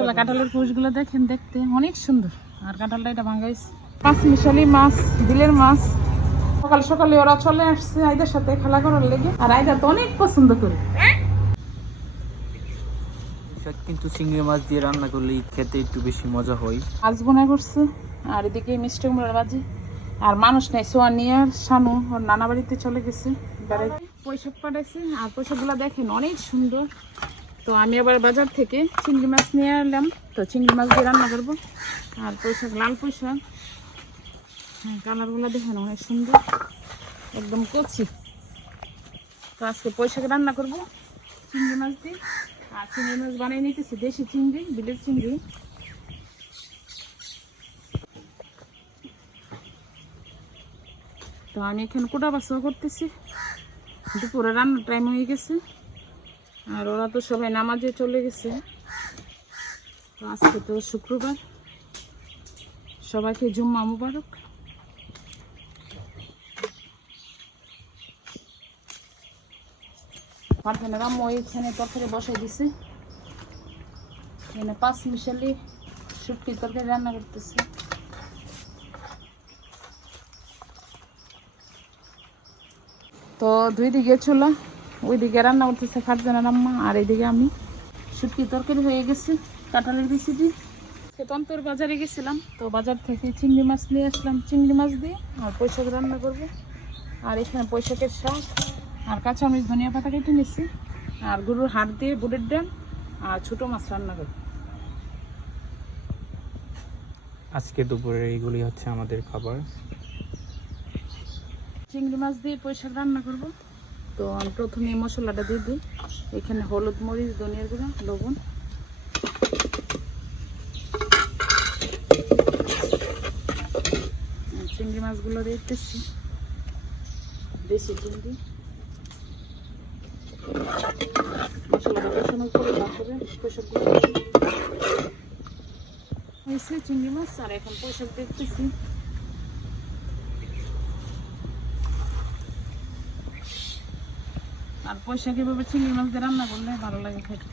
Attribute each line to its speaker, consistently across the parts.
Speaker 1: আসলে কাঁঠালের কুচগুলো দেখেন দেখতে অনেক সুন্দর। আর কাঁঠালটা এটা ভাঙা হয়েছে পাঁচ মিশালি মাছ বিলের মাছ। সকাল সকালে ওরা চলে আসছে আইদের সাথে খেলা করার লেগে। আর আইদা তো অনেক পছন্দ করে।
Speaker 2: কিন্তু চিংড়ি মাছ দিয়ে রান্না করলে খেতে একটু বেশি মজা হয়।
Speaker 1: মাছ বোনা করছে। আর এদিকে মিষ্টি কুমড়ার বাজি আর মানুষ নেই সোয়া নিয়ে আর শানু ওর নানা বাড়িতে চলে গেছে। পয়সা পাঠাইছে। আর পয়সাগুলো দেখেন অনেক সুন্দর। তো আমি আবার বাজার থেকে চিংড়ি মাছ নিয়ে এলাম। তো চিংড়ি মাছ দিয়ে রান্না করব। আর পয়সা লাল পয়সা হ্যাঁ কালারগুলো দেখেন, অনেক সুন্দর। একদম কচি। তো আজকে পয়সাকে রান্না করব চিংড়ি মাছ দিয়ে। আর চিংড়ি মাছ বানিয়ে নিতেছি, দেশি চিংড়ি, বিলের চিংড়ি। তো আমি এখানে কোটা বাসা করতেছি। দুপুরে রান্নার টাইম হয়ে গেছে। আর ওরা তো সবাই নামাজে চলে গেছে। আজকে তো শুক্রবার। সবাইকে জুম্মা মুবারক। পারফেনের তরকারি এখানে পাঁচ মিশালি তরকারি রান্না তো দুই দিকে চুলা। ওইদিকে রান্না করতেছে ফারজানার আম্মা আর এইদিকে আমি। শুটকি তরকারি হয়ে গেছে কাঁঠালের রেসিপি। তন্তর বাজারে গেছিলাম তো বাজার থেকে চিংড়ি মাছ নিয়ে আসলাম। চিংড়ি মাছ দিয়ে আর পয়সাক রান্না করব। আর এখানে পয়সাকের শাক আর কাঁচামরিচ ধনিয়া পাতা কেটে নিচ্ছি আর গরুর হাড় দিয়ে বুটের ডাল আর ছোটো মাছ রান্না করব।
Speaker 2: আজকে দুপুরে এইগুলি হচ্ছে আমাদের খাবার।
Speaker 1: চিংড়ি মাছ দিয়ে পয়সা রান্না করব। তো আমি প্রথমে মশলাটা দিয়ে দিই। এখানে হলুদ মরিচ ধনিয়ার গুঁড়া, লবণ। চিংড়ি মাছগুলো দেখতেছি। দেশি চিংড়ি। চিংড়ি মাছ, আর এখন পোশাক দেখতেছি। পয়সা কীভাবে চিংড়ি মাছ দিয়ে রান্না করলে ভালো লাগে খেতে।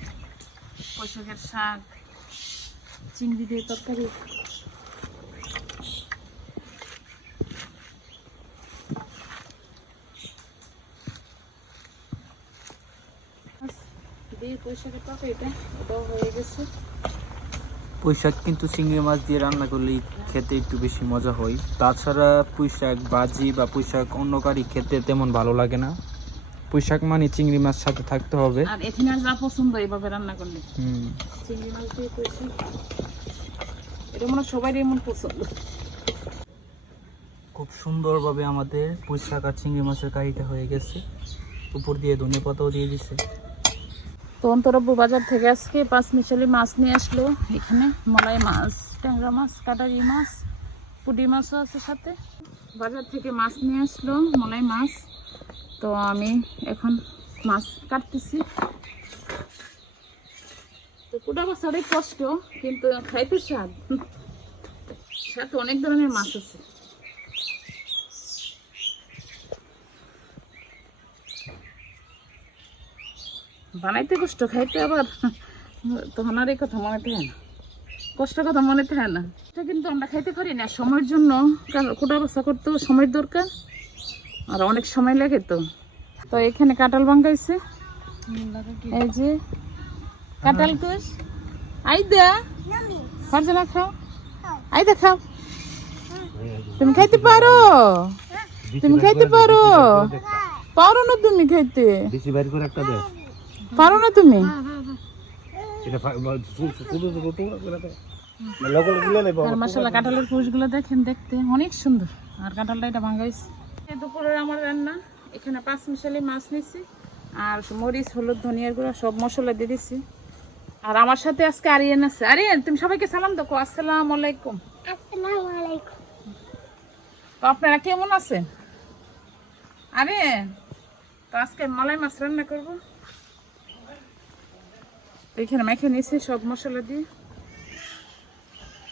Speaker 1: পয়সাকের শাক, চিংড়ি দিয়ে তরকারি।
Speaker 2: পুঁইশাক কিন্তু চিংড়ি মাছ দিয়ে রান্না করলে খেতে একটু বেশি মজা হয়। তাছাড়া পুঁইশাক বাজি বা পুঁইশাক অন্য কারি খেতে তেমন ভালো লাগে না। পুঁইশাক মানে চিংড়ি মাছ সাথে থাকতে হবে।
Speaker 1: আর এখানে যা পছন্দ এইভাবে রান্না করলে।
Speaker 2: হুম।
Speaker 1: চিংড়ি মাছ দিয়ে করেছি। এটা মনে হয় সবারই এমন পছন্দ।
Speaker 2: খুব সুন্দরভাবে আমাদের পুঁইশাক আর চিংড়ি মাছের কারিটা হয়ে গেছে। উপর দিয়ে ধনে পাতাও দিয়ে দিছে।
Speaker 1: তো অন্তরব্য বাজার থেকে আজকে পাঁচ মিশালি মাছ নিয়ে আসলো। এখানে মলাই মাছ ট্যাংরা মাছ কাটারি মাছ পুডি মাছও আছে সাথে। বাজার থেকে মাছ নিয়ে আসলো মলাই মাছ। তো আমি এখন মাছ কাটতেছি। তো কুটা মাছ অনেক কষ্ট, কিন্তু খাইতে স্বাদ। সাথে অনেক ধরনের মাছ আছে। বানাইতে কষ্ট, খাইতে আবার তখন আর এই কথা মনে থাকে না। কষ্ট কথা মনে থাকে না। এটা কিন্তু আমরা খাইতে পারি না। সময়ের জন্য কোটা বসা করতেও সময়ের দরকার। আর অনেক সময় লাগে তো। তো এখানে কাঁঠাল ভাঙ্গাইছে এই যে কাঁঠাল কুশ। আইদা। ফারজানা খাও। আইদা খাও। তুমি খাইতে পারো। তুমি খাইতে পারো। পারো না তুমি খাইতে।
Speaker 3: বেশি বাইর করে একটা দে।
Speaker 1: পারো না তুমি। মশলা কাঁঠালের কুচগুলো দেখেন দেখতে অনেক সুন্দর। আর কাঁঠালটা এটা ভাঙাইছে। দুপুরের আমার রান্না। এখানে পাঁচ মিশালি মাছ নিছি আর মরিচ হলুদ ধনিয়ার গুঁড়া সব মশলা দিয়ে দিছি। আর আমার সাথে আজকে আরিয়ান আছে। আরিয়ান তুমি সবাইকে সালাম দেখো আসসালাম আলাইকুম। তো আপনারা কেমন আছেন? আরে তো আজকে মালাই মাছ রান্না করব। তো এখানে মেখে নিয়েছি সব মশলা দিয়ে।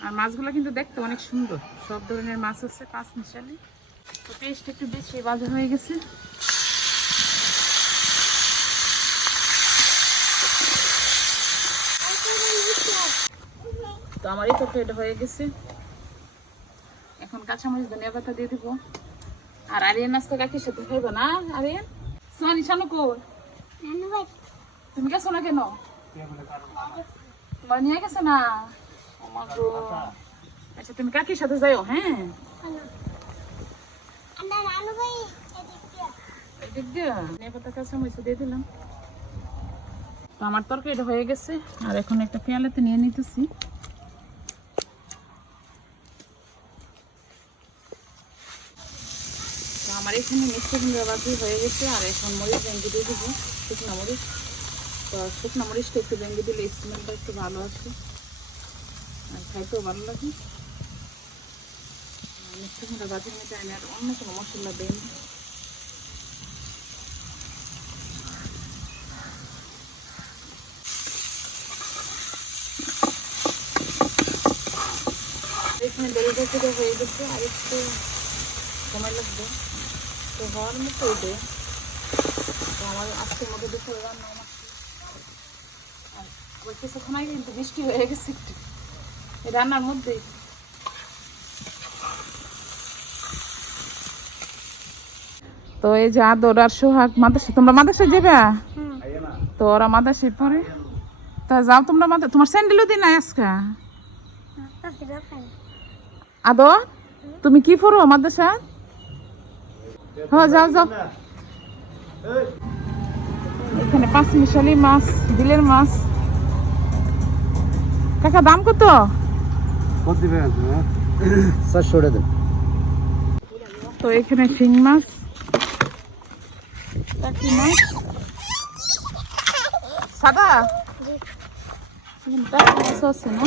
Speaker 1: আর মাছগুলো কিন্তু দেখতে অনেক সুন্দর। সব ধরনের মাছ আছে পাঁচ মিশালি। তো পেস্ট একটু বেশি বাজা হয়ে গেছে। তো আমার এই তরকারিটা হয়ে গেছে। এখন কাঁচামরিচ ধনিয়া পাতা দিয়ে দিব। আর আরিয়ান আজকে কাকির সাথে খাইবে না আরিয়ান? সোহানি শানু কই? তুমি গেছো না কেন? তোমার নিয়ে গেছে না? আচ্ছা তুমি কাকির সাথে যাইও হ্যাঁ এদিক দিয়ে ধনিয়া পাতা কাঁচামরিচ দিয়ে দিলাম তো আমার তরকারিটা হয়ে গেছে, আর এখন একটা পেয়ালাতে নিয়ে নিতেছি। আমার এখানে মিষ্টি কুমড়া বাজি হয়ে গেছে, আর এখন মরিচ ভেঙে দিয়ে দেবো, শুকনো মরিচ। তো শুকনো মরিচটা একটু ভেঙে দিলে স্মেলটা একটু ভালো আছে আর খাইতেও ভালো লাগে। আর মিষ্টি কুমড়া বাজির মধ্যে আমি আর অন্য কোনো মশলা দিই না এখানে দড়িটা থেকে হয়ে গেছে, আর একটু সময় লাগবে। তো হওয়ার মতো ওইটে তো আমার আজকের মতো দুপুরে রান্না আমার আবার কিছুক্ষণ আগে কিন্তু বৃষ্টি হয়ে গেছে একটু। রান্নার মধ্যেই তো এই যে আদর আর সোহাগ মাদাসে তোমরা মাদাসে যাবে? তো ওরা মাদাসে পরে তা যাও তোমরা মাদা তোমার স্যান্ডেলও দিন নাই আজকে? আদো তুমি কি পড়ো মাদ্রাসা হ্যাঁ যাও যাও। এখানে পাঁচ মিশালি মাছ দিলের মাছ। কাকা দাম কত?
Speaker 3: দেন।
Speaker 1: তো এখানে শিং মাছ। মাছ সাদা? আছে না?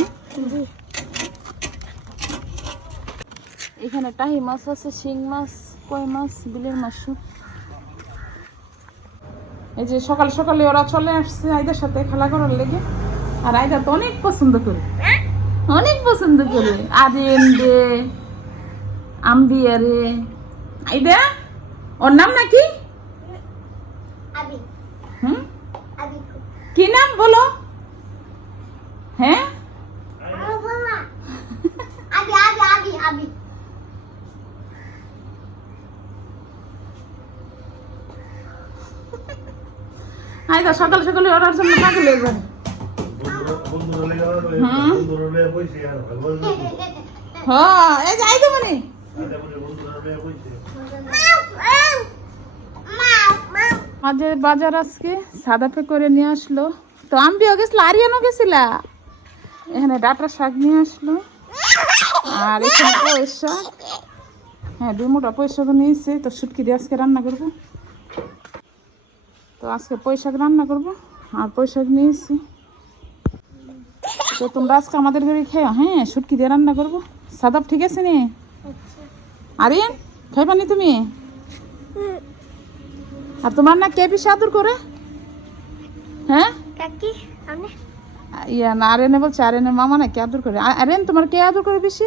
Speaker 1: এখানে টাহি মাছ আছে শিং মাছ কই মাছ বিলের মাছ। এই যে সকাল সকালে ওরা চলে আসছে আইদার সাথে খেলা করার লেগে। আর আইদা তো অনেক পছন্দ করে। অনেক পছন্দ করে। আদিন রে আম্বিয়া রে। আইদা ওর নাম নাকি
Speaker 4: আবি
Speaker 1: হুম
Speaker 4: আবি
Speaker 1: কি নাম বলো হ্যাঁ
Speaker 4: আমার বাবা আবি আবি
Speaker 1: আইদা সকাল সকালে ওরার জন্য পাগল হয়ে মানে। বাজার আজকে করে নিয়ে আসলো। তো আম্বিও গেছিল, আরিয়ানও গেছিলা। এখানে ডাটা শাক নিয়ে আসলো। আর এখানে পয়স। হ্যাঁ দুই মোটা পয়স শাক নিয়েছে, তো শুটকি দিয়ে আজকে রান্না করব। তো আজকে পয়স রান্না করব, আর পয়স নিয়েছি। তো তোমরা আজকে আমাদের ঘরে খেয়ে হ্যাঁ শুটকি দিয়ে রান্না করব। সাদাপ ঠিক আছে নি? আরিয়ান খাইবানি তুমি? আর তোমার না কে বেশি আদর করে? হ্যাঁ?
Speaker 4: কাকি আমি
Speaker 1: ইয়া না আরেনে বলছে আরেনের মামা না কে আদর করে। আরেন তোমার কে আদর করে বেশি?